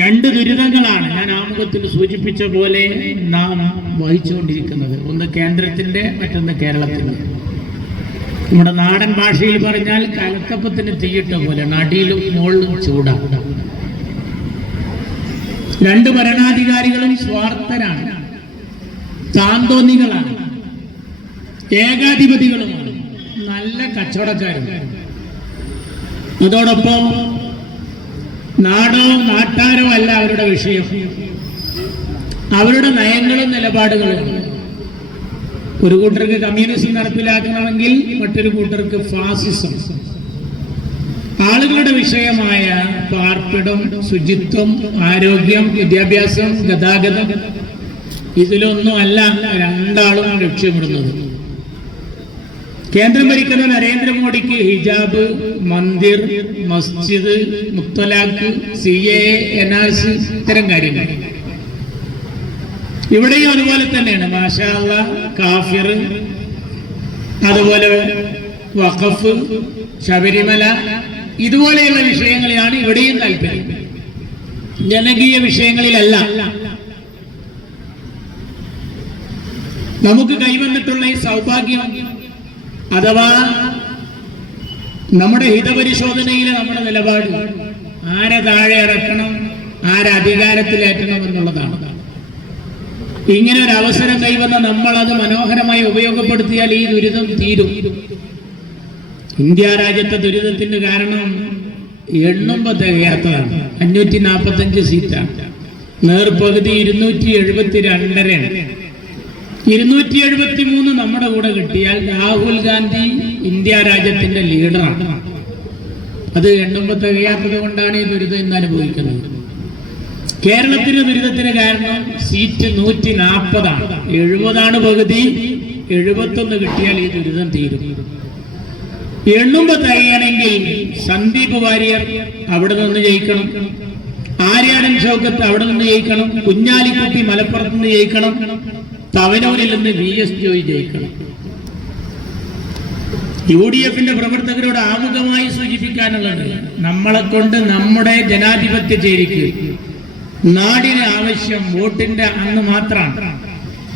രണ്ട് ദുരിതങ്ങളാണ് ഞാൻ ആമുഖത്തിൽ സൂചിപ്പിച്ച പോലെ നാം വഹിച്ചുകൊണ്ടിരിക്കുന്നത്. ഒന്ന് കേന്ദ്രത്തിന്റെ, മറ്റൊന്ന് കേരളത്തിന്റെ. നമ്മുടെ നാടൻ ഭാഷയിൽ പറഞ്ഞാൽ കലക്കപ്പത്തിന് തീയിട്ട പോലെ നടിയിലും മുകളിലും ചൂടാണ്. രണ്ട് ഭരണാധികാരികളും സ്വാർത്ഥരാണ്, താന്തോന്നികളാണ്, ഏകാധിപതികളുമാണ്, നല്ല കച്ചവടക്കാരും. അതോടൊപ്പം നാടോ നാട്ടാരോ അല്ല അവരുടെ വിഷയം, അവരുടെ നയങ്ങളും നിലപാടുകളും. ഒരു കൂട്ടർക്ക് കമ്മ്യൂണിസം നടപ്പിലാക്കണമെങ്കിൽ മറ്റൊരു കൂട്ടർക്ക് ഫാസിസം. ആളുകളുടെ വിഷയമായ പാർപ്പിടം, ശുചിത്വം, ആരോഗ്യം, വിദ്യാഭ്യാസം, ഗതാഗതം, ഇതിലൊന്നും അല്ല രണ്ടാളും ലക്ഷ്യമിടുന്നത്. കേന്ദ്രം ഭരിക്കുന്ന നരേന്ദ്രമോദിക്ക് ഹിജാബ്, മന്ദിർ, മസ്ജിദ്, മുത്തലാഖ്, CAA, NRC ഇത്തരം കാര്യങ്ങൾ. ഇവിടെയും അതുപോലെ തന്നെയാണ്. മാഷാ അല്ലാഹ്, കാഫിർ, അതുപോലെ വഖഫ്, ശബരിമല, ഇതുപോലെയുള്ള വിഷയങ്ങളിലാണ് ഇവിടെയും താല്പര്യം, ജനകീയ വിഷയങ്ങളിലല്ല. നമുക്ക് കൈവന്നിട്ടുള്ള ഈ സൗഭാഗ്യം അഥവാ നമ്മുടെ ഹിതപരിശോധനയിലെ നമ്മുടെ നിലപാട് ആരെ താഴെ ഇറക്കണം, ആരെ അധികാരത്തിലേറ്റണം എന്നുള്ളതാണ്. ഇങ്ങനെ ഒരു അവസരം കൈവന്ന നമ്മൾ അത് മനോഹരമായി ഉപയോഗപ്പെടുത്തിയാൽ ഈ ദുരിതം തീരും. ഇന്ത്യ രാജ്യത്തെ ദുരിതത്തിന് കാരണം എണ്ണുമ്പോൾ തികയാത്തതാണ്. 545 സീറ്റാണ്, നേർപകുതി 272. 273 നമ്മുടെ കൂടെ കിട്ടിയാൽ രാഹുൽ ഗാന്ധി ഇന്ത്യ രാജ്യത്തിന്റെ ലീഡറാണ്. അത് എണ്ണുമ്പോൾ തികയാത്തത് കൊണ്ടാണ് ഈ ദുരിതം ഇന്ന് അനുഭവിക്കുന്നത്. കേരളത്തിന്റെ ദുരിതത്തിന് കാരണം സീറ്റ് 140ആണ്. 70 പകുതി, 71 കിട്ടിയാൽ ഈ ദുരിതം തീരും. എണ്ണുമ്പോൾ തികയണമെങ്കിൽ സന്ദീപ് വാര്യർ അവിടെ നിന്ന് ജയിക്കണം, ആര്യാടൻ ഷൗക്കത്ത് അവിടെ നിന്ന് ജയിക്കണം, കുഞ്ഞാലിക്കുട്ടി മലപ്പുറത്ത് നിന്ന് ജയിക്കണം, തവനൂരിൽ നിന്ന് VS ജോയി ജയിക്കണം. UDF-ന്റെ പ്രവർത്തകരോട് ആമുഖമായി സൂചിപ്പിക്കാനുള്ളത്, നമ്മളെ കൊണ്ട് നമ്മുടെ ജനാധിപത്യ ചേരിക്ക് നാടിന് ആവശ്യം വോട്ടിന്റെ അന്ന് മാത്രമാണ്.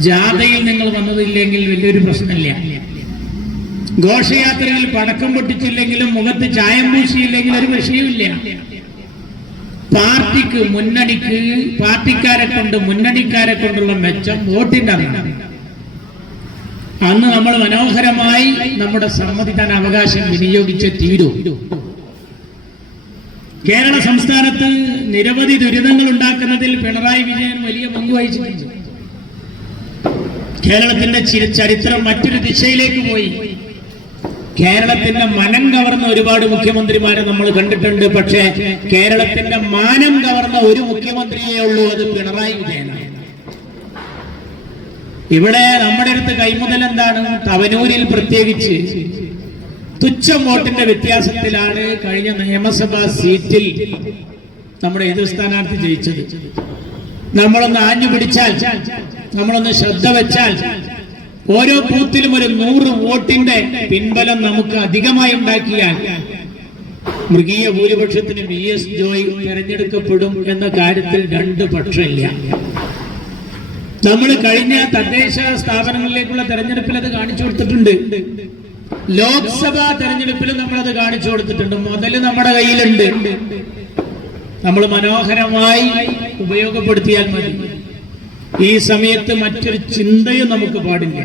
ജാഥയിൽ നിങ്ങൾ വന്നതില്ലെങ്കിൽ വലിയൊരു പ്രശ്നമില്ല. ഘോഷയാത്രയിൽ പടക്കം പൊട്ടിച്ചില്ലെങ്കിലും മുഖത്ത് ചായം പൂശിയില്ലെങ്കിലും ഒരു വിഷയമില്ല. പാർട്ടിക്ക്, മുന്നണിക്ക്, പാർട്ടിക്കാരെ കൊണ്ട്, മുന്നണിക്കാരെ കൊണ്ടുള്ള മെച്ചം വോട്ടിന്റെ അന്നാണ്. അന്ന് നമ്മൾ മനോഹരമായി നമ്മുടെ സമ്മതിദാന അവകാശം വിനിയോഗിച്ച് തീരൂ. കേരള സംസ്ഥാനത്ത് നിരവധി ദുരിതങ്ങൾ ഉണ്ടാക്കുന്നതിൽ പിണറായി വിജയൻ വലിയ പങ്ക് വഹിച്ചിട്ടുണ്ട്. കേരളത്തിന്റെ ചരിത്രം മറ്റൊരു ദിശയിലേക്ക് പോയി. കേരളത്തിന്റെ മനം കവർന്ന ഒരുപാട് മുഖ്യമന്ത്രിമാരെ നമ്മൾ കണ്ടിട്ടുണ്ട്. പക്ഷേ കേരളത്തിന്റെ മാനം കവർന്ന ഒരു മുഖ്യമന്ത്രിയേ ഉള്ളൂ, അത് പിണറായി വിജയനാണ്. ഇവിടെ നമ്മുടെ അടുത്ത് കൈമുതൽ എന്താണ്? തവനൂരിൽ പ്രത്യേകിച്ച് തുച്ഛം വോട്ടിന്റെ വ്യത്യാസത്തിലാണ് കഴിഞ്ഞ നിയമസഭാ സീറ്റിൽ നമ്മുടെ എതിർ സ്ഥാനാർത്ഥി ജയിച്ചത്. നമ്മളൊന്ന് ആഞ്ഞു പിടിച്ചാൽ, നമ്മളൊന്ന് ശ്രദ്ധ വെച്ചാൽ, ഓരോ ബൂത്തിലും ഒരു 100 വോട്ടിന്റെ പിൻബലം നമുക്ക് അധികമായി ഉണ്ടാക്കിയാൽ മൃഗീയ ഭൂരിപക്ഷത്തിന് VS ജോയ് തെരഞ്ഞെടുക്കപ്പെടും എന്ന കാര്യത്തിൽ രണ്ട് പക്ഷമില്ല. നമ്മൾ കഴിഞ്ഞ തദ്ദേശ സ്ഥാപനങ്ങളിലേക്കുള്ള തെരഞ്ഞെടുപ്പിൽ അത് കാണിച്ചു കൊടുത്തിട്ടുണ്ട്. ലോക്സഭാ തെരഞ്ഞെടുപ്പിലും നമ്മളത് കാണിച്ചു കൊടുത്തിട്ടുണ്ട്. മുതൽ നമ്മുടെ കയ്യിലുണ്ട്, നമ്മൾ മനോഹരമായി ഉപയോഗപ്പെടുത്തിയാൽ മതി. ഈ സമയത്ത് മറ്റൊരു ചിന്തയും നമുക്ക് പാടില്ല.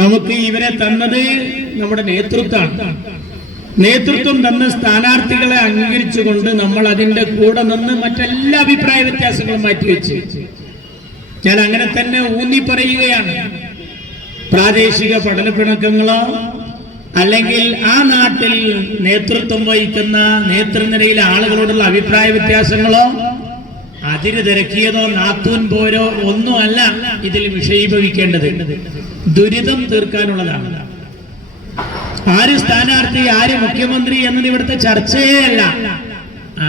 നമുക്ക് ഇവരെ തന്നത് നമ്മുടെ നേതൃത്വമാണ്. നേതൃത്വം തന്ന സ്ഥാനാർത്ഥികളെ അംഗീകരിച്ചുകൊണ്ട് നമ്മൾ അതിന്റെ കൂടെ നിന്ന് മറ്റെല്ലാ അഭിപ്രായ വ്യത്യാസങ്ങളും മാറ്റിവെച്ച് ഞാൻ അങ്ങനെ തന്നെ ഊന്നി പറയുകയാണ്. പ്രാദേശിക പഠനപ്പിണക്കങ്ങളോ അല്ലെങ്കിൽ ആ നാട്ടിൽ നേതൃത്വം വഹിക്കുന്ന നേതൃനിരയിലെ ആളുകളോടുള്ള അഭിപ്രായ വ്യത്യാസങ്ങളോ അതിര് തിരക്കിയതോ നാത്തൂൻ പോരോ ഒന്നുമല്ല ഇതിൽ വിഷയീഭവിക്കേണ്ടത്. ദുരിതം തീർക്കാനുള്ളതാണ്. ആര് സ്ഥാനാർത്ഥി, ആര് മുഖ്യമന്ത്രി എന്നത് ഇവിടുത്തെ ചർച്ചയേ അല്ല.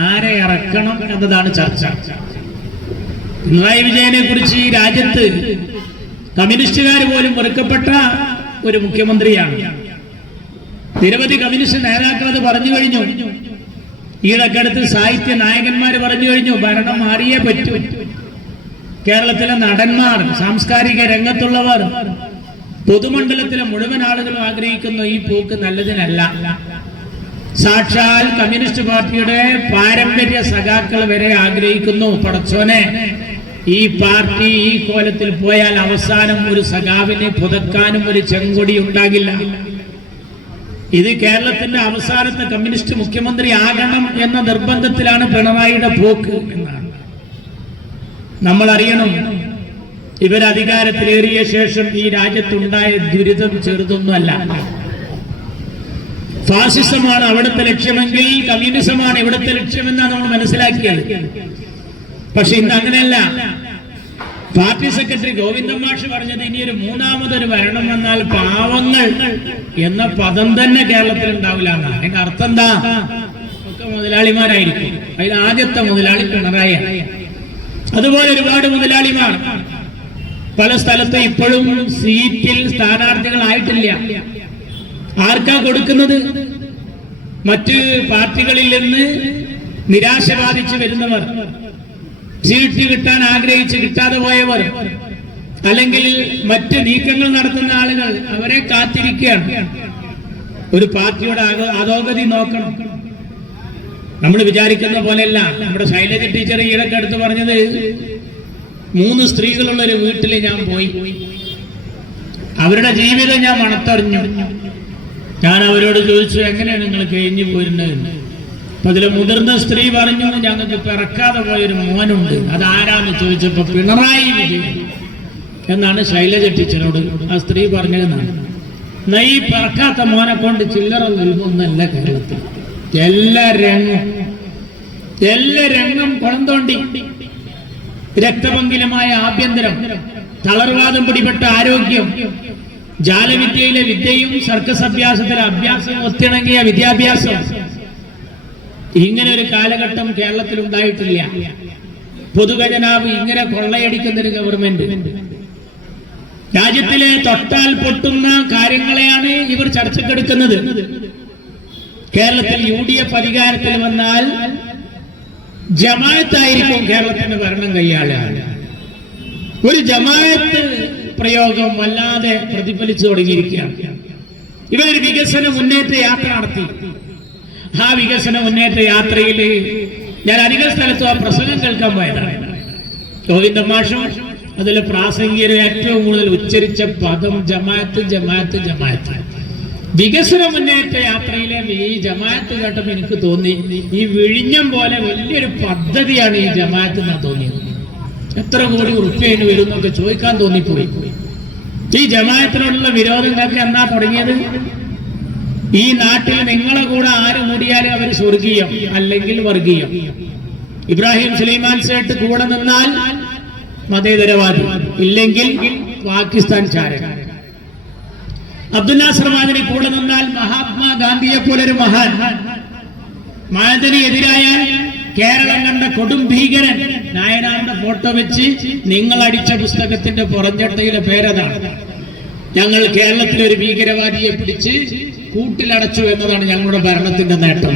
ആരെ ഇറക്കണം എന്നതാണ് ചർച്ച. പിണറായി വിജയനെ കുറിച്ച് ഈ രാജ്യത്ത് കമ്മ്യൂണിസ്റ്റുകാർ പോലും വെറുക്കപ്പെട്ട ഒരു മുഖ്യമന്ത്രിയാണ്. നിരവധി കമ്മ്യൂണിസ്റ്റ് നേതാക്കൾ അത് പറഞ്ഞു കഴിഞ്ഞു. ഈയിടക്കടുത്ത് സാഹിത്യ നായകന്മാർ പറഞ്ഞു കഴിഞ്ഞു ഭരണം മാറിയേ പറ്റൂ. കേരളത്തിലെ നടന്മാർ, സാംസ്കാരിക രംഗത്തുള്ളവർ, പൊതുമണ്ഡലത്തിലെ മുഴുവൻ ആളുകളും ആഗ്രഹിക്കുന്നു ഈ പോക്ക് നല്ലതിനല്ല. സാക്ഷാൽ കമ്മ്യൂണിസ്റ്റ് പാർട്ടിയുടെ പാരമ്പര്യ സഖാക്കൾ വരെ ആഗ്രഹിക്കുന്നു, പടച്ചോനെ ഈ പാർട്ടി ഈ കോലത്തിൽ പോയാൽ അവസാനം ഒരു സഖാവിനെ പുതക്കാനും ഒരു ചെങ്കൊടി ഉണ്ടാകില്ല. ഇത് കേരളത്തിന്റെ അവസാനത്തെ കമ്മ്യൂണിസ്റ്റ് മുഖ്യമന്ത്രി ആകണം എന്ന നിർബന്ധത്തിലാണ് പിണറായിയുടെ പോക്ക് എന്നാണ് നമ്മൾ അറിയണം. ഇവർ അധികാരത്തിലേറിയ ശേഷം ഈ രാജ്യത്തുണ്ടായ ദുരിതം ചെറുതൊന്നുമല്ല. ഫാസിസമാണ് അവിടുത്തെ ലക്ഷ്യമെങ്കിൽ കമ്മ്യൂണിസമാണ് ഇവിടുത്തെ ലക്ഷ്യമെന്നാണ് നമ്മൾ മനസ്സിലാക്കിയത്. പക്ഷെ ഇന്ന് അങ്ങനെയല്ല. പാർട്ടി സെക്രട്ടറി ഗോവിന്ദൻ മാഷ് പറഞ്ഞത് ഇനി ഒരു മൂന്നാമതൊരു ഭരണം വന്നാൽ പാവങ്ങൾ എന്ന പദം തന്നെ കേരളത്തിൽ ഉണ്ടാവില്ല എന്നാണ്. അതിന്റെ അർത്ഥം എന്താ? ഒക്കെ മുതലാളിമാരായിരിക്കും. അതിൽ ആദ്യത്തെ മുതലാളി പിണറായി. അതുപോലെ ഒരുപാട് മുതലാളിമാർ പല സ്ഥലത്ത് ഇപ്പോഴും സീറ്റിൽ സ്ഥാനാർത്ഥികളായിട്ടില്ല. ആർക്കാ കൊടുക്കുന്നത്? മറ്റ് പാർട്ടികളിൽ നിന്ന് നിരാശ ബാധിച്ച് വരുന്നവർ, സീറ്റ് കിട്ടാൻ ആഗ്രഹിച്ച് കിട്ടാതെ പോയവർ, അല്ലെങ്കിൽ മറ്റ് നീക്കങ്ങൾ നടത്തുന്ന ആളുകൾ, അവരെ കാത്തിരിക്കുകയാണ്. ഒരു പാർട്ടിയുടെ അധോഗതി നോക്കണം. നമ്മൾ വിചാരിക്കുന്ന പോലെയല്ല. നമ്മുടെ ശൈലജ ടീച്ചർ ഈയിടയ്ക്ക് അടുത്ത് പറഞ്ഞത് 3 സ്ത്രീകളുള്ള ഒരു വീട്ടിൽ ഞാൻ പോയി, അവരുടെ ജീവിതം ഞാൻ മണത്തറിഞ്ഞു. ഞാൻ അവരോട് ചോദിച്ചു, എങ്ങനെയാണ് നിങ്ങൾ കഴിഞ്ഞു പോരുന്നത്? അപ്പൊ അതിലെ മുതിർന്ന സ്ത്രീ പറഞ്ഞു, ഞങ്ങൾക്ക് പിറക്കാതെ പോയൊരു മോനുണ്ട്. അതാരാന്ന് ചോദിച്ചപ്പോ പിണറായി വിജയൻ എന്നാണ് ശൈലജ ടീച്ചറോട് ആ സ്ത്രീ പറഞ്ഞതെന്നാണ്. എന്നാ ഈ പിറക്കാത്ത മോനെ കൊണ്ട് ചില്ലറ നൽകുന്നല്ല കേരളത്തിൽ. എല്ലാ രംഗം കുളം തോണ്ടി, രക്തപങ്കിലമായ ആഭ്യന്തരം, തളർവാദം പിടിപെട്ട ആരോഗ്യം, ജാലവിദ്യയിലെ വിദ്യയും സർക്കസ് അഭ്യാസത്തിലെ അഭ്യാസവും ഒത്തിണങ്ങിയ വിദ്യാഭ്യാസം. ഇങ്ങനെ ഒരു കാലഘട്ടം കേരളത്തിൽ ഉണ്ടായിട്ടില്ല. പൊതുഖജനാവ് ഇങ്ങനെ കൊള്ളയടിക്കുന്ന ഒരു ഗവൺമെന്റ്. രാജ്യത്തിലെ തൊട്ടാൽ പൊട്ടുന്ന കാര്യങ്ങളെയാണ് ഇവർ ചർച്ചക്കെടുക്കുന്നത്. കേരളത്തിൽ UDF അധികാരത്തിൽ വന്നാൽ ജമാഅത്തായിരിക്കും കേരളത്തിന്റെ ഭരണം കൈയാളുക. ഒരു ജമാഅത്ത് പ്രയോഗം വല്ലാതെ പ്രതിഫലിച്ചു തുടങ്ങിയിരിക്കുകയാണ്. ഇവരൊരു വികസന മുന്നേറ്റ യാത്ര നടത്തി. ആ വികസന മുന്നേറ്റ യാത്രയിൽ ഞാൻ അധിക സ്ഥലത്തും ആ പ്രസംഗം കേൾക്കാൻ പോയതാണ്. ഗോവിന്ദൻ മാഷും അതിലെ പ്രാസംഗികരും ഏറ്റവും കൂടുതൽ ഉച്ചരിച്ച പദം ജമാഅത്ത്, ജമാഅത്ത്, ജമാഅത്ത്. വികസന മുന്നേറ്റ യാത്രയിലെ ഈ ജമാഅത്ത് കേട്ടപ്പോൾ എനിക്ക് തോന്നി, ഈ വിഴിഞ്ഞം പോലെ വലിയൊരു പദ്ധതിയാണ് ഈ ജമാഅത്ത് എന്നാ തോന്നിയത്. എത്ര കോടി ഉറുപ്പികന് വരും എന്നൊക്കെ ചോദിക്കാൻ തോന്നിപ്പോയി. ഈ ജമാഅത്തിനോടുള്ള വിരോധം നിങ്ങൾക്ക് എന്നാ തുടങ്ങിയത്? ഈ നാട്ടിൽ നിങ്ങളെ കൂടെ ആര് കൂടിയാലും അവർ സ്വർഗീയം അല്ലെങ്കിൽ വർഗീയം. ഇബ്രാഹിം സുലൈമാൻ സേട്ട് കൂടെ നിന്നാൽ മതേതരവാദി, ഇല്ലെങ്കിൽ പാകിസ്ഥാൻ ചാരൻ. അബ്ദുൽ നാസർ മാദനി കൂടെ നിന്നാൽ മഹാത്മാഗാന്ധിയെ പോലൊരു മഹാൻ. മാദനി എതിരായാൽ കേരളം കണ്ട കൊടും ഭീകരൻ. നായനാറിന്റെ ഫോട്ടോ വെച്ച് നിങ്ങൾ അടിച്ച പുസ്തകത്തിന്റെ പുറഞ്ചട്ടയുടെ പേരതാണ്. ഞങ്ങൾ കേരളത്തിലെ ഒരു ഭീകരവാദിയെ പിടിച്ച് കൂട്ടിലടച്ചു എന്നതാണ് ഞങ്ങളുടെ ഭരണത്തിന്റെ നേട്ടം.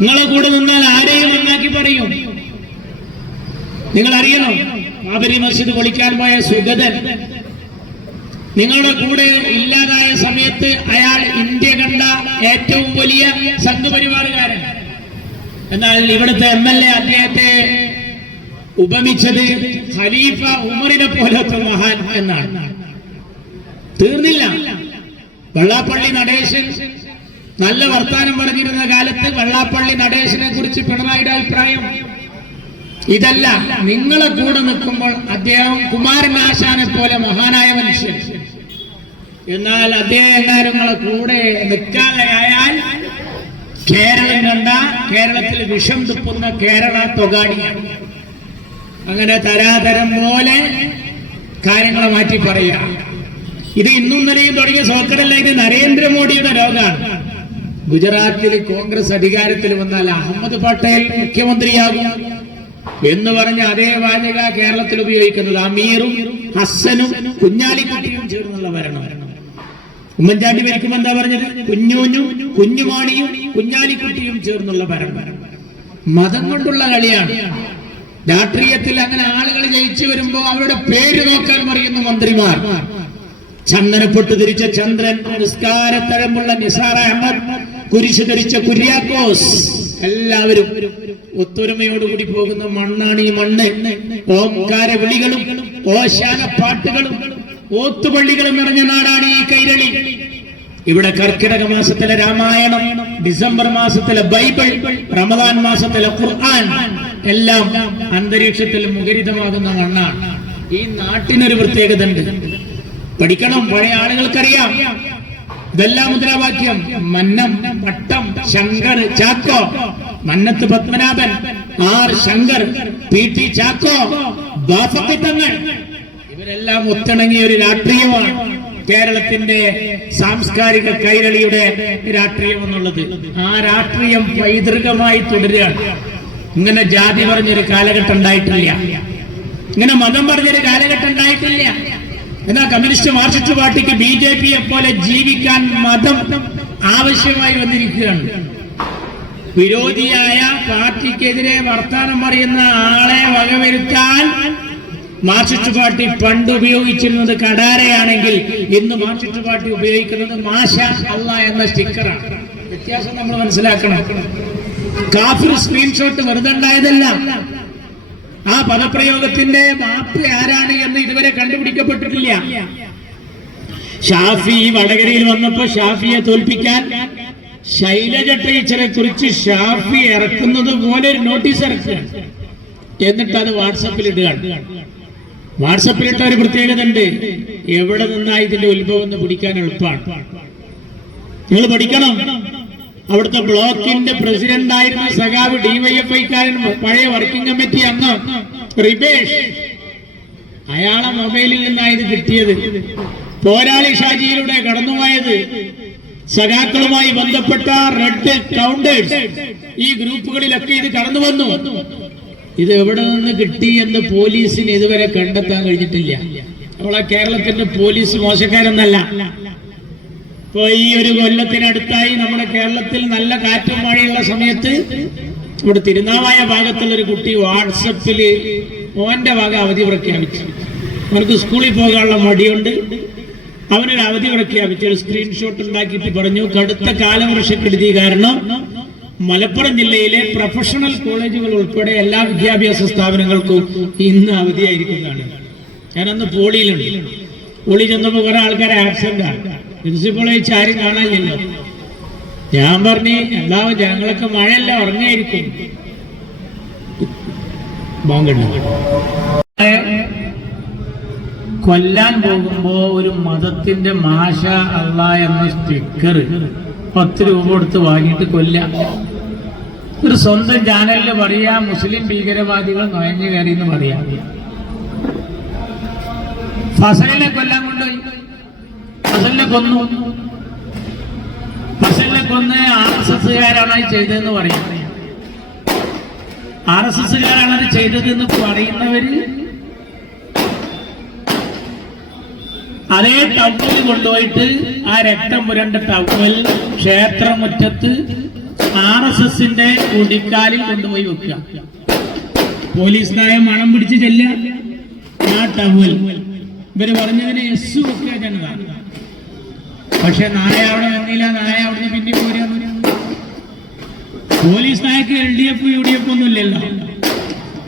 നിങ്ങളെ കൂടെ നിന്നാൽ ആരെയും നന്നാക്കി പറയും. നിങ്ങൾ അറിയണം, ബാബരി മസ്ജിദ് പൊളിക്കാൻ പോയ സുഗതൻ നിങ്ങളുടെ കൂടെ ഇല്ലാതായ സമയത്ത് അയാൾ ഇന്ത്യ കണ്ട ഏറ്റവും വലിയ സംഘപരിവാറുകാരൻ. എന്നാൽ ഇവിടുത്തെ MLA അദ്ദേഹത്തെ ഉപമിച്ചത് ഖലീഫ ഉമറിനെ പോലത്തെ മഹാൻ എന്നാണ്. തീർന്നില്ല. വെള്ളാപ്പള്ളി നടേശൻ നല്ല വർത്താനം പറഞ്ഞിരുന്ന കാലത്ത് വെള്ളാപ്പള്ളി നടേശനെ കുറിച്ച് പിണറായിയുടെ അഭിപ്രായം ഇതല്ല. നിങ്ങളെ കൂടെ നിൽക്കുമ്പോൾ അദ്ദേഹം കുമാരനാശാനെ പോലെ മഹാനായ മനുഷ്യൻ. എന്നാൽ അദ്ദേഹം നിങ്ങളെ കൂടെ നിൽക്കാതെയായാൽ കേരളം കണ്ട കേരളത്തിൽ വിഷം തുപ്പുന്ന കേരള തൊഗാടിയാണ്. അങ്ങനെ തരാതരം പോലെ കാര്യങ്ങളെ മാറ്റി പറയുക. ഇത് ഇന്നും ഇന്നലെയും തുടങ്ങിയ സോക്കടല്ല, ഇത് നരേന്ദ്രമോദിയുടെ രോഗമാണ്. ഗുജറാത്തിൽ കോൺഗ്രസ് അധികാരത്തിൽ വന്നാൽ അഹമ്മദ് പട്ടേൽ മുഖ്യമന്ത്രിയാകും എന്ന് പറഞ്ഞ അതേ വാചക കേരളത്തിൽ ഉപയോഗിക്കുന്നത്. അമീറും ഹസ്സനും കുഞ്ഞാലിക്കുട്ടിയും ചേർന്നുള്ള ഭരണം. ഉമ്മൻചാണ്ടി ഭരിക്കുമ്പോൾ എന്താ പറഞ്ഞത്? കുഞ്ഞൂഞ്ഞും കുഞ്ഞുമാണിയും കുഞ്ഞാലിക്കുട്ടിയും ചേർന്നുള്ള പരമ്പര. മതം കൊണ്ടുള്ള കളിയാണ്. രാഷ്ട്രീയത്തിൽ അങ്ങനെ ആളുകൾ ജയിച്ചു വരുമ്പോ അവരുടെ പേര് നോക്കാൻ പറയുന്ന മന്ത്രിമാർ, ചന്ദനപ്പൊട്ട് ധരിച്ച ചന്ദ്രൻ, നിസ്കാരത്തരമുള്ള നിസാർ അഹമ്മദ്, കുരിശ് ധരിച്ച കുര്യാക്കോസ്, എല്ലാവരും ഒത്തൊരുമയോടുകൂടി പോകുന്ന മണ്ണാണ് ഈ മണ്ണ്. ഓംകാര വിളികളും ഓശാന പാട്ടുകളും ഓത്തുപള്ളികളും നിറഞ്ഞ നാടാണ് ഈ കൈരളി. ഇവിടെ കർക്കിടക മാസത്തിലെ രാമായണം, ഡിസംബർ മാസത്തിലെ ബൈബിൾ, റമദാൻ മാസത്തിലെ ഖുർആൻ എല്ലാം അന്തരീക്ഷത്തിൽ മുഖരിതമാകുന്ന മണ്ണാണ്. ഈ നാട്ടിനൊരു പ്രത്യേകത ഉണ്ട്, പഠിക്കണം. പഴയ ആളുകൾക്കറിയാം. ഇതെല്ലാം മുദ്രാവാക്യം. Mannam, Pattam, Shankar, Chacko, Mannathu Padmanabhan, R Shankar, P T Chacko, ബാഫക്കിത്തങ്ങൾ, ഇവരെല്ലാം ഒത്തിണങ്ങിയ ഒരു രാഷ്ട്രീയമാണ് കേരളത്തിന്റെ സാംസ്കാരിക കൈരളിയുടെ രാഷ്ട്രീയം എന്നുള്ളത്. ആ രാഷ്ട്രീയം പൈതൃകമായി തുടരുകയാണ്. ഇങ്ങനെ ജാതി പറഞ്ഞൊരു കാലഘട്ടം ഉണ്ടായിട്ടില്ല, ഇങ്ങനെ മതം പറഞ്ഞൊരു കാലഘട്ടം ഉണ്ടായിട്ടില്ല. എന്നാൽ കമ്മ്യൂണിസ്റ്റ് മാർക്സിസ്റ്റ് പാർട്ടിക്ക് BJP-യെ പോലെ ജീവിക്കാൻ മതം ആവശ്യമായി വന്നിരിക്കുകയാണ്. വിരോധിയായ പാർട്ടിക്കെതിരെ വർത്തമാനം പറയുന്ന ആളെ വകവരുത്താൻ മാർക്സിസ്റ്റ് പാർട്ടി പണ്ട് ഉപയോഗിച്ചിരുന്നത് കടാരയാണെങ്കിൽ ഇന്ന് മാർക്സിസ്റ്റ് പാർട്ടി ഉപയോഗിക്കുന്നത് മാഷാ അല്ലാഹ് എന്ന സ്റ്റിക്കറാണ്. വ്യത്യാസം നമ്മൾ മനസ്സിലാക്കണം. കാഫിർ സ്ക്രീൻഷോട്ട് വെറുതെ ഉണ്ടായതല്ല. ആ പദപ്രയോഗത്തിന്റെ മാപ്പ് ആരാണ് എന്ന് ഇതുവരെ കണ്ടുപിടിക്കപ്പെട്ടിട്ടില്ല. ഷാഫി വടകരയിൽ വന്നപ്പോ ഷാഫിയെ തോൽപ്പിക്കാൻ ശൈലജ ടീച്ചറെ കുറിച്ച് ഷാഫി ഇറക്കുന്നത് പോലെ ഒരു നോട്ടീസ് ഇറക്കുകയാണ്. എന്നിട്ട് അത് വാട്സപ്പിൽ ഇടുകയാണ്. വാട്സപ്പിലിട്ട ഒരു പ്രത്യേകത ഉണ്ട്. എവിടെ നിന്നായി ഇതിന്റെ ഉത്ഭവം എന്ന് പിടിക്കാൻ എളുപ്പമാണ്. നിങ്ങൾ പഠിക്കണം. അവിടുത്തെ ബ്ലോക്കിന്റെ പ്രസിഡന്റ് ആയിരുന്ന സഖാവ് DYFI-കാരൻ, പഴയ വർക്കിംഗ് കമ്മിറ്റി അംഗം റിബേഷ്, അയാളെ മൊബൈലിൽ നിന്നാണ് ഇത് കിട്ടിയത്. പോരാളി ഷാജിയിലൂടെ കടന്നുപോയത്. സഖാക്കളുമായി ബന്ധപ്പെട്ട റെഡ് കൗണ്ടേഴ്സ് ഈ ഗ്രൂപ്പുകളിലൊക്കെ ഇത് കടന്നു വന്നു. ഇത് എവിടെ നിന്ന് കിട്ടി എന്ന് പോലീസിന് ഇതുവരെ കണ്ടെത്താൻ കഴിഞ്ഞിട്ടില്ല. നമ്മളെ കേരളത്തിന്റെ പോലീസ് മോശക്കാരെന്നല്ല. ഇപ്പൊ ഈ ഒരു കൊല്ലത്തിനടുത്തായി നമ്മുടെ കേരളത്തിൽ നല്ല കാറ്റും മഴയുള്ള സമയത്ത് ഇവിടെ തിരുനാവായ ഭാഗത്തുള്ള ഒരു കുട്ടി വാട്സപ്പില് ഓന്റെ വക അവധി പ്രഖ്യാപിച്ചു. അവർക്ക് സ്കൂളിൽ പോകാനുള്ള മടിയുണ്ട്. അവനൊരു അവധി പ്രഖ്യാപിച്ചു. ഒരു സ്ക്രീൻഷോട്ട് ഉണ്ടാക്കിയിട്ട് പറഞ്ഞു, കടുത്ത കാലവർഷക്കെടുതി കാരണം മലപ്പുറം ജില്ലയിലെ പ്രൊഫഷണൽ കോളേജുകൾ ഉൾപ്പെടെ എല്ലാ വിദ്യാഭ്യാസ സ്ഥാപനങ്ങൾക്കും ഇന്ന് അവധിയായിരിക്കുന്നതാണ്. ഞാനന്ന് പോളിയിലുണ്ട്. പോളി ചെന്നപ്പോ കുറെ ആൾക്കാരെ ആബ്സെന്റ് ആണ്. പ്രിൻസിപ്പൾ ചോദിച്ചാൽ ആരും കാണാനില്ലല്ലോ. ഞാൻ പറഞ്ഞു, എന്താവും ജനങ്ങളൊക്കെ മഴയല്ല, ഉറങ്ങായിരിക്കും. കൊല്ലാൻ പോകുമ്പോ ഒരു മതത്തിന്റെ മാഷ അല്ലാഹ് എന്ന സ്റ്റിക്കർ 10 രൂപ കൊടുത്ത് വാങ്ങിയിട്ട് കൊല്ലാം. ഒരു സ്വന്തം ചാനലിൽ പറയാ മുസ്ലിം ഭീകരവാദികൾ നുഴഞ്ഞു കയറി എന്ന് പറയാം. ഫസലിനെ കൊല്ലാൻ കൊണ്ടുപോയി. ഫസലിനെ കൊന്നു. ഫസലിനെ കൊന്ന് RSSകാരാണ് ചെയ്തതെന്ന് പറയാം. RSSകാരാണ് അത് ചെയ്തതെന്ന് പറയുന്നവര് അതേ ടവൽ കൊണ്ടുപോയിട്ട് ആ രക്തം പുരണ്ട ടവൽ ക്ഷേത്രമുറ്റത്ത് RSSന്റെ കുടിക്കാലിൽ കൊണ്ടുപോയി വെക്കുക. പോലീസ് നായ മണം പിടിച്ച് ചെല്ലുക. ആ ടവൽ ഇവര് പറഞ്ഞതിന് എസ് വെക്കുക ജനത. പക്ഷെ നായ അവിടെ വന്നില്ല. നായ അവിടുന്ന് പിന്നെ പോരാ. പോലീസ് നായക്ക് LDF UDF ഒന്നും ഇല്ലല്ലോ.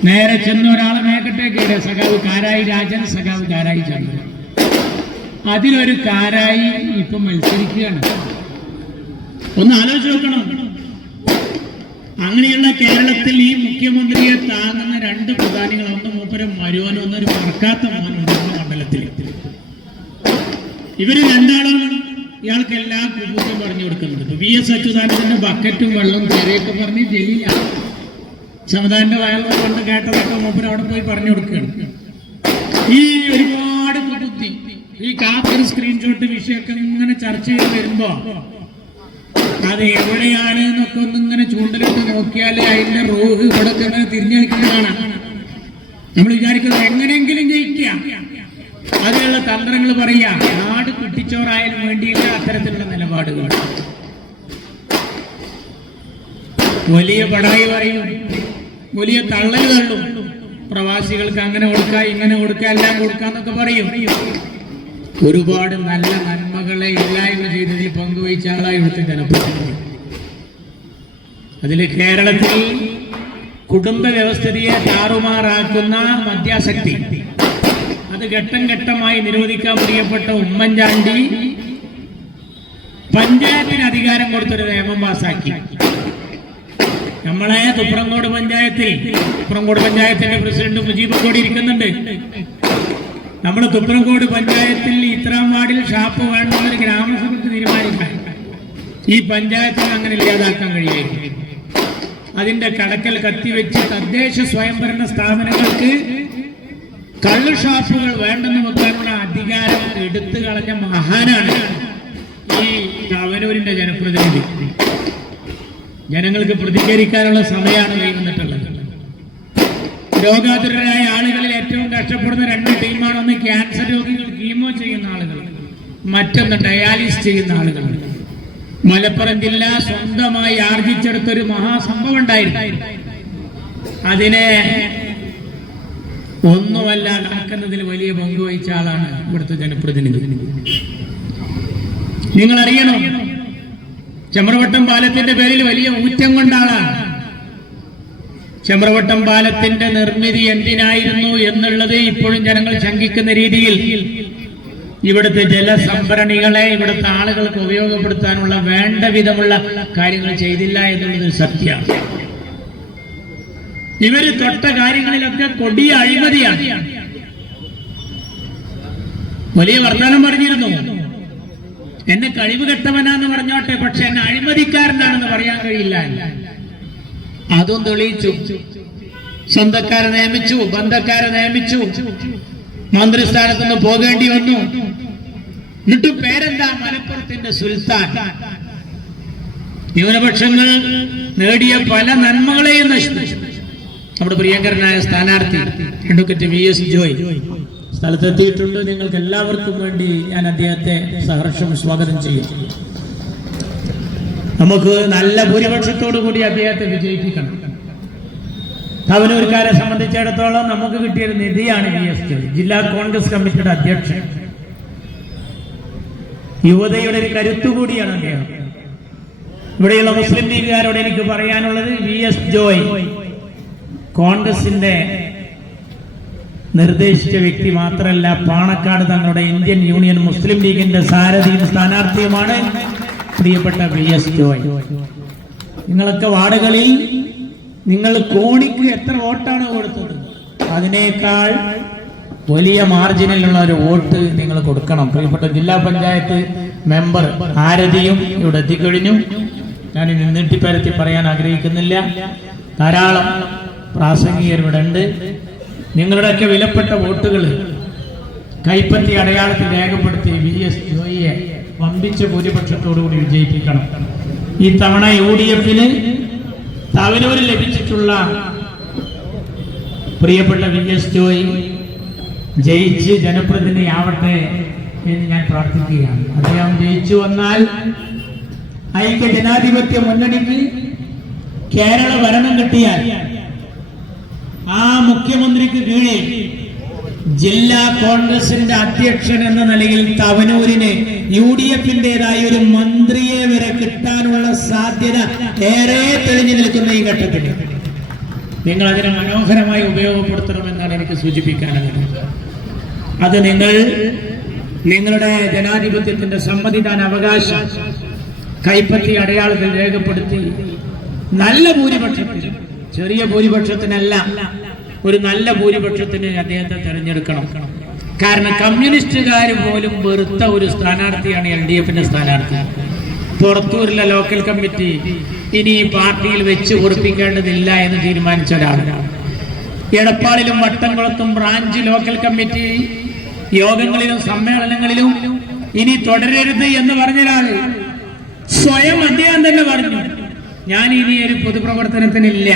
നേരെ ചെന്ന് ഒരാളെ മേക്കട്ടേക്ക് സഖാവ് കാരായി രാജൻ, സഖാവ് കാരായി ചന്ദ്രൻ. അതിലൊരു കാരായി ഇപ്പൊ മത്സരിക്കുകയാണ്. ഒന്ന് ആലോചിച്ച് നോക്കണം. അങ്ങനെയുള്ള കേരളത്തിൽ ഈ മുഖ്യമന്ത്രിയെ താങ്ങുന്ന 2 പ്രധാനികൾ, ഒന്ന് മൂപ്പരും മരുവനും, ഒന്നൊരു മറക്കാത്ത മോനുണ്ട് മണ്ഡലത്തിൽ. ഇവര് 2 ആളും ഇയാൾക്ക് എല്ലാ കുബൂത്തും പറഞ്ഞു കൊടുക്കുന്നുണ്ട്. VS അച്യുതാനന്ദന്റെ ബക്കറ്റും വെള്ളവും ചെറിയൊക്കെ പറഞ്ഞ് ജലീല സമുദായന്റെ വയലുകൾ കൊണ്ട് കേട്ടതൊക്കെ മൂപ്പര് അവിടെ പോയി പറഞ്ഞു കൊടുക്കുകയാണ്. ഈ ഒരുപാട് കുബുദ്ധി, ഈ കാപ്പർ സ്ക്രീൻഷോട്ട് വിഷയമൊക്കെ ഇങ്ങനെ ചർച്ച ചെയ്ത് വരുമ്പോ അത് എവിടെയാണ് എന്നൊക്കെ ഒന്നിങ്ങനെ ചൂണ്ടലിട്ട് നോക്കിയാലേ അതിന്റെ റോഹ് ഇവിടെ ഇങ്ങനെ തിരിഞ്ഞു നിൽക്കുന്നതാണ്. നമ്മൾ വിചാരിക്കുന്നത് എങ്ങനെയെങ്കിലും ജയിക്കുക, അതിനുള്ള തന്ത്രങ്ങൾ പറയാ. നാട് കുട്ടിച്ചോറായാലും വേണ്ടിയില്ല അത്തരത്തിലുള്ള നിലപാടുകൾ. വലിയ പടായി പറയും, വലിയ തള്ളൽ തള്ളും. പ്രവാസികൾക്ക് അങ്ങനെ കൊടുക്കുക, ഇങ്ങനെ കൊടുക്കുക, എല്ലാം കൊടുക്കാന്നൊക്കെ പറയും. ഒരുപാട് നല്ല നന്മകളെ ഇല്ലായ്മ ചെയ്തതിൽ പങ്കുവഹിച്ച ആളായി ഇവിടുത്തെ ജനപ്രതിനിധി. അതിൽ കേരളത്തിൽ കുടുംബ വ്യവസ്ഥിതിയെ താറുമാറാക്കുന്ന മദ്യാസക്തി അത് ഘട്ടം ഘട്ടമായി നിരോധിക്കാൻ പ്രിയപ്പെട്ട ഉമ്മൻചാണ്ടി പഞ്ചായത്തിന് അധികാരം കൊടുത്തൊരു നിയമം പാസാക്കി. നമ്മളെ തുപ്രങ്കോട് പഞ്ചായത്തിന്റെ പ്രസിഡന്റ് മുജീബ് കോടി ഇരിക്കുന്നുണ്ട്. നമ്മൾ തുപ്രങ്കോട് പഞ്ചായത്തിൽ ഇത്രാം വാർഡിൽ ഷാപ്പ് വേണമെന്നൊരു ഗ്രാമസഭയ്ക്ക് തീരുമാനിക്കാൻ ഈ പഞ്ചായത്തിന് അങ്ങനെ ഇല്ലാതാക്കാൻ കഴിയായിരുന്നു. അതിന്റെ കടക്കൽ കത്തിവെച്ച് തദ്ദേശ സ്വയംഭരണ സ്ഥാപനങ്ങൾക്ക് കള്ള് ഷാപ്പുകൾ വേണ്ടെന്ന് വെക്കാനുള്ള അധികാരം എടുത്തു കളഞ്ഞ മഹാനാണ് ഈ തവനൂരിന്റെ ജനപ്രതിനിധി. ജനങ്ങൾക്ക് പ്രതികരിക്കാനുള്ള സമയമാണ് വന്നിട്ടുള്ളത്. രോഗാതുരരായ ആളുകളിൽ ഏറ്റവും കഷ്ടപ്പെടുന്ന രണ്ട് ടീമാണ്. ഒന്ന് ക്യാൻസർ രോഗികൾ, കീമോ ചെയ്യുന്ന ആളുകൾ, മറ്റൊന്ന് ഡയാലിസിസ് ചെയ്യുന്ന ആളുകൾ. മലപ്പുറം ജില്ല സ്വന്തമായി ആർജിച്ചെടുത്തൊരു മഹാസംഭവം ഉണ്ടായിരുന്നു. അതിനെ ഒന്നുമല്ല നടക്കുന്നതിൽ വലിയ പങ്കുവഹിച്ച ആളാണ് ഇവിടുത്തെ ജനപ്രതിനിധി. നിങ്ങൾ അറിയണം, ചെമ്പ്രവട്ടം പാലത്തിന്റെ പേരിൽ വലിയ ഊറ്റം കൊണ്ട ആളാണ്. ചെമ്പ്രവട്ടം പാലത്തിന്റെ നിർമ്മിതി എന്തിനായിരുന്നു എന്നുള്ളത് ഇപ്പോഴും ജനങ്ങൾ ശങ്കിക്കുന്ന രീതിയിൽ ഇവിടുത്തെ ജലസംഭരണികളെ ഇവിടുത്തെ ആളുകൾക്ക് ഉപയോഗപ്പെടുത്താനുള്ള വേണ്ട വിധമുള്ള കാര്യങ്ങൾ ചെയ്തില്ല എന്നുള്ളത് സത്യമാണ്. ഇവര് തൊട്ട കാര്യങ്ങളിലൊക്കെ കൊടിയ അഴിമതിയാണ്. വലിയ വർത്തമാനം പറഞ്ഞിരുന്നു, എന്നെ കഴിവ് കെട്ടവനാന്ന് പറഞ്ഞോട്ടെ, പക്ഷെ എന്നെ അഴിമതിക്കാരനാണെന്ന് പറയാൻ കഴിയില്ല. അതും തെളിയിച്ചു. സ്വന്തക്കാരെ നിയമിച്ചു, ബന്ധക്കാരെ നിയമിച്ചു, മന്ത്രിസ്ഥാനത്തുനിന്ന് പോകേണ്ടി വന്നു. എന്നിട്ട് പേരെന്താ? മലപ്പുറത്തിന്റെ സുൽത്താൻ. ന്യൂനപക്ഷങ്ങൾ നേടിയ പല നന്മകളെയും നശിപ്പിച്ചു. നമ്മുടെ പ്രിയങ്കരനായ സ്ഥാനാർത്ഥി അഡ്വക്കേറ്റ് VS ജോയ് സ്ഥലത്തെത്തിയിട്ടുണ്ട്. നിങ്ങൾക്ക് എല്ലാവർക്കും വേണ്ടി ഞാൻ അദ്ദേഹത്തെ സഹർഷം സ്വാഗതം ചെയ്യും. നമുക്ക് നല്ല ഭൂരിപക്ഷത്തോടു കൂടി അദ്ദേഹത്തെ വിജയിപ്പിക്കണം. തവനൂർക്കാരെ സംബന്ധിച്ചിടത്തോളം നമുക്ക് കിട്ടിയൊരു നിധിയാണ് VS ജോയ്, ജില്ലാ കോൺഗ്രസ് കമ്മിറ്റിയുടെ അധ്യക്ഷൻ. യുവതയുടെ ഒരു കരുത്തുകൂടിയാണ് അദ്ദേഹം. ഇവിടെയുള്ള മുസ്ലിം ലീഗുകാരോട് എനിക്ക് പറയാനുള്ളത്, VS ജോയ് കോൺഗ്രസിന്റെ നിർദ്ദേശിച്ച വ്യക്തി മാത്രമല്ല, പാണക്കാട് തങ്ങളുടെ ഇന്ത്യൻ യൂണിയൻ മുസ്ലിം ലീഗിന്റെ സാരഥിയും സ്ഥാനാർത്ഥിയുമാണ് പ്രിയപ്പെട്ട VS ജോയ്. നിങ്ങളൊക്കെ വാർഡുകളിൽ നിങ്ങൾ കോണിക്ക് എത്ര വോട്ടാണ് കൊടുത്തത്? അതിനേക്കാൾ വലിയ മാർജിനിലുള്ള ഒരു വോട്ട് നിങ്ങൾ കൊടുക്കണം. പ്രിയപ്പെട്ട ജില്ലാ പഞ്ചായത്ത് മെമ്പർ ആരതിയും ഇവിടെ എത്തിക്കഴിഞ്ഞു. ഞാൻ ഇനി നീട്ടിപ്പരത്തി പറയാൻ ആഗ്രഹിക്കുന്നില്ല. ധാരാളം പ്രാസംഗികർ ഇവിടെ ഉണ്ട്. നിങ്ങളുടെയൊക്കെ വിലപ്പെട്ട വോട്ടുകൾ കൈപ്പറ്റി അടയാളത്തിൽ രേഖപ്പെടുത്തി VS ജോയിയെ വമ്പിച്ച ഭൂരിപക്ഷത്തോടുകൂടി വിജയിപ്പിക്കണം. ഈ തവണ UDFന് തവനൂരിൽ ലഭിച്ചിട്ടുള്ള പ്രിയപ്പെട്ട VS ജോയ് ജയിച്ച് ജനപ്രതിനിധി ആവട്ടെ എന്ന് ഞാൻ പ്രാർത്ഥിക്കുകയാണ്. അദ്ദേഹം ജയിച്ചു വന്നാൽ ഐക്യ ജനാധിപത്യ മുന്നണിക്ക് കേരള ഭരണം കിട്ടിയാൽ ആ മുഖ്യമന്ത്രിക്ക് കീഴിൽ ജില്ലാ കോൺഗ്രസിന്റെ അധ്യക്ഷൻ എന്ന നിലയിൽ തവനൂരിന് UDFന്റേതായ ഒരു മന്ത്രിയെ വരെ കിട്ടാനുള്ള സാധ്യത ഏറെ തെളിഞ്ഞു നിൽക്കുന്ന ഈ ഘട്ടത്തിൽ നിങ്ങൾ അതിനെ മനോഹരമായി ഉപയോഗപ്പെടുത്തണമെന്നാണ് എനിക്ക് സൂചിപ്പിക്കാനുള്ളത്. അത് നിങ്ങളുടെ ജനാധിപത്യത്തിന്റെ സമ്മതിദാന അവകാശം കൈപ്പറ്റി അടയാളത്തിൽ രേഖപ്പെടുത്തി നല്ല ഭൂരിപക്ഷത്തിന്, ചെറിയ ഭൂരിപക്ഷത്തിനല്ല, ഒരു നല്ല ഭൂരിപക്ഷത്തിന് അദ്ദേഹത്തെ തെരഞ്ഞെടുക്കണം. കാരണം കമ്മ്യൂണിസ്റ്റുകാർ പോലും വെറുത്ത ഒരു സ്ഥാനാർത്ഥിയാണ് LDFന്റെ സ്ഥാനാർത്ഥി. പുറത്തൂരിലെ ലോക്കൽ കമ്മിറ്റി ഇനി ഈ പാർട്ടിയിൽ വെച്ച് ഉറപ്പിക്കേണ്ടതില്ല എന്ന് തീരുമാനിച്ച ഒരാളാണ്. എടപ്പാളിലും വട്ടംകുളത്തും ബ്രാഞ്ച് ലോക്കൽ കമ്മിറ്റി യോഗങ്ങളിലും സമ്മേളനങ്ങളിലും ഇനി തുടരരുത് എന്ന് പറഞ്ഞൊരാൾ സ്വയം അദ്ദേഹം തന്നെ പറഞ്ഞു, ഞാൻ ഇനി ഒരു പൊതുപ്രവർത്തനത്തിനില്ല,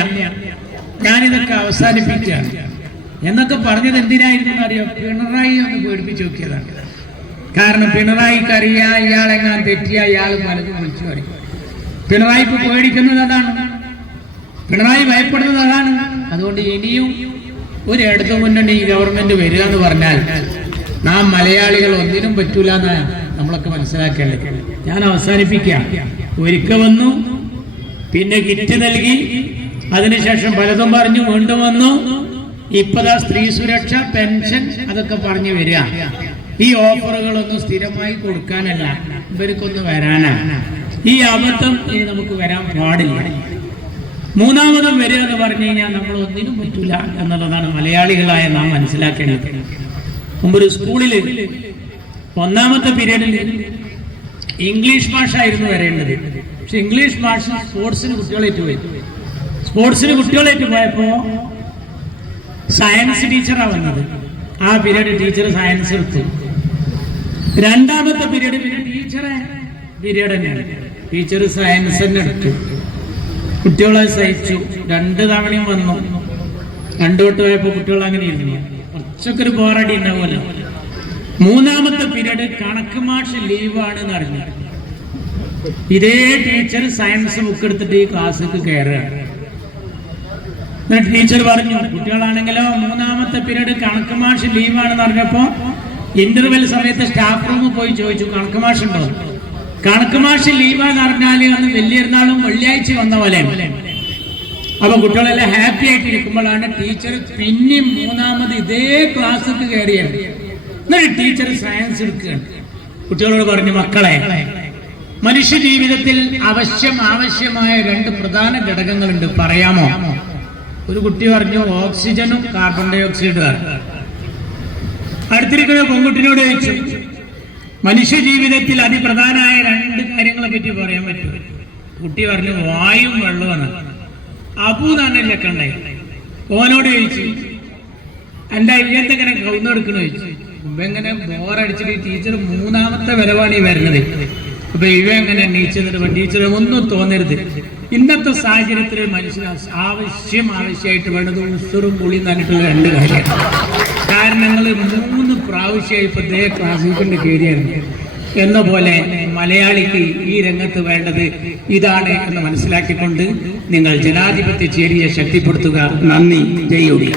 ഞാനിതൊക്കെ അവസാനിപ്പിക്കുകയാണ് എന്നൊക്കെ പറഞ്ഞത് എന്തിനായിരുന്നു അറിയോ? പിണറായി ഒന്ന് പേടിപ്പിച്ചു നോക്കിയതാണ്. കാരണം പിണറായിക്ക് അറിയാം ഇയാളെങ്ങാൻ തെറ്റിയ ഇയാൾ പലതും വിളിച്ചു പറയും. പിണറായിക്ക് പേടിക്കുന്നത് അതാണ്. പിണറായി ഭയപ്പെടുന്നത് അതാണ്. അതുകൊണ്ട് ഇനിയും ഒരു ഇടതു മുന്നണി ഗവൺമെന്റ് വരിക എന്ന് പറഞ്ഞാൽ നാം മലയാളികൾ ഒന്നിനും പറ്റൂല എന്നാണ് നമ്മളൊക്കെ മനസ്സിലാക്കേണ്ടത്. ഞാൻ അവസാനിപ്പിക്കാം. ഒരിക്കൽ വന്നു, പിന്നെ കിറ്റ് നൽകി, അതിനുശേഷം പലതും പറഞ്ഞു, വീണ്ടും വന്നു, ഇപ്പതാ സ്ത്രീ സുരക്ഷ, പെൻഷൻ, അതൊക്കെ പറഞ്ഞു വരിക. ഈ ഓഫറുകളൊന്നും സ്ഥിരമായി കൊടുക്കാനല്ല, ഇവർക്കൊന്ന് വരാനാണ്. ഈ അബദ്ധം ഇനി നമുക്ക് വരാൻ പാടില്ല. മൂന്നാമതും വരിക എന്ന് പറഞ്ഞു കഴിഞ്ഞാൽ നമ്മൾ ഒന്നിനും പറ്റില്ല എന്നുള്ളതാണ് മലയാളികളായ നാം മനസ്സിലാക്കേണ്ടത്. മുമ്പൊരു സ്കൂളിൽ ഒന്നാമത്തെ പീരീഡിൽ ഇംഗ്ലീഷ് ഭാഷ വരേണ്ടത്. പക്ഷെ ഇംഗ്ലീഷ് ഭാഷ സ്പോർട്സിന് കുട്ടികളേറ്റ് പോയി. സ്പോർട്സിന് കുട്ടികളേറ്റ് പോയപ്പോ സയൻസ് ടീച്ചറാണ് വന്നത്. ആ പീരീഡ് ടീച്ചർ സയൻസ് എടുത്തു. രണ്ടാമത്തെ പീരീഡ് പിന്നെ പീരീഡ് തന്നെയാണ്, ടീച്ചർ സയൻസ് തന്നെ എടുത്തു. കുട്ടികളെ സഹിച്ചു. 2 തവണയും വന്നു. 2 തൊട്ട് പോയപ്പോ കുട്ടികൾ അങ്ങനെ ഇരുന്നു. കുറച്ചൊക്കെ ഒരു ബോറടി ഉണ്ടാവുമല്ലോ. മൂന്നാമത്തെ പീരീഡ് കണക്ക് മാഷ് ലീവാണെന്ന് അറിഞ്ഞു. ഇതേ ടീച്ചർ സയൻസ് ബുക്ക് എടുത്തിട്ട് ഈ ക്ലാസ്സിലേക്ക് കയറുകയാണ്. എന്നിട്ട് ടീച്ചർ പറഞ്ഞു, കുട്ടികളാണെങ്കിലോ മൂന്നാമത്തെ പീരീഡ് കണക്ക് മാഷ് ലീവാണെന്ന് അറിഞ്ഞപ്പോ ഇന്റർവെൽ സമയത്ത് സ്റ്റാഫ് റൂമിൽ പോയി ചോദിച്ചു, കണക്ക് മാഷ് ഉണ്ടോ? കണക്ക് മാഷ് ലീവാന്ന് അറിഞ്ഞാല് അന്ന് വലിയൊരുനാളും വെള്ളിയാഴ്ച വന്ന പോലെ. അപ്പൊ കുട്ടികളെല്ലാം ഹാപ്പി ആയിട്ടിരിക്കുമ്പോഴാണ് ടീച്ചർ പിന്നെയും മൂന്നാമത് ഇതേ ക്ലാസ്സിൽ കയറിയത്. എന്നിട്ട് ടീച്ചർ സയൻസ് എടുക്കുകയാണ്. കുട്ടികളോട് പറഞ്ഞു, മക്കളെ, മനുഷ്യ ജീവിതത്തിൽ ആവശ്യമായ 2 പ്രധാന ഘടകങ്ങളുണ്ട്, പറയാമോ? ഒരു കുട്ടി പറഞ്ഞു, ഓക്സിജനും കാർബൺ ഡൈ ഓക്സൈഡുമാണ്. അടുത്തിരിക്കുന്ന പെൺകുട്ടിനോട് ചോദിച്ചു, മനുഷ്യ ജീവിതത്തിൽ അതിപ്രധാനമായ 2 കാര്യങ്ങളെ പറ്റി പറയാൻ പറ്റും. കുട്ടി പറഞ്ഞു, വായും വെള്ളമാണ്. അബു തന്നെ ലക്കണ്ടായി. ഓനോട് ചോദിച്ചു, എന്റെ അയ്യത്തെങ്ങനെ കൗന്നെടുക്കണോ ചോദിച്ചു. ഇവ എങ്ങനെ ബോറടിച്ചിട്ട് ടീച്ചർ മൂന്നാമത്തെ വരവാണ് ഈ വരുന്നത്. അപ്പൊ ഇവ എങ്ങനെ ടീച്ചർ ടീച്ചർ ഒന്നും തോന്നരുത്. ഇന്നത്തെ സാഹചര്യത്തിൽ മനുഷ്യന് ആവശ്യമായിട്ട് വേണ്ടത് ഉസുറും പുളിയും തന്നിട്ടുള്ള 2 കാര്യമാണ്. കാരണങ്ങൾ 3 പ്രാവശ്യമായി ഇപ്പൊ ഇതേ ക്ലാസ്സിൽ കൊണ്ട് കയറിയായിരുന്നു എന്ന പോലെ മലയാളിക്ക് ഈ രംഗത്ത് വേണ്ടത് ഇതാണ് എന്ന് മനസ്സിലാക്കിക്കൊണ്ട് നിങ്ങൾ ജനാധിപത്യ ചേരിയെ ശക്തിപ്പെടുത്തുക. നന്ദി. ജയ് യു ഡി.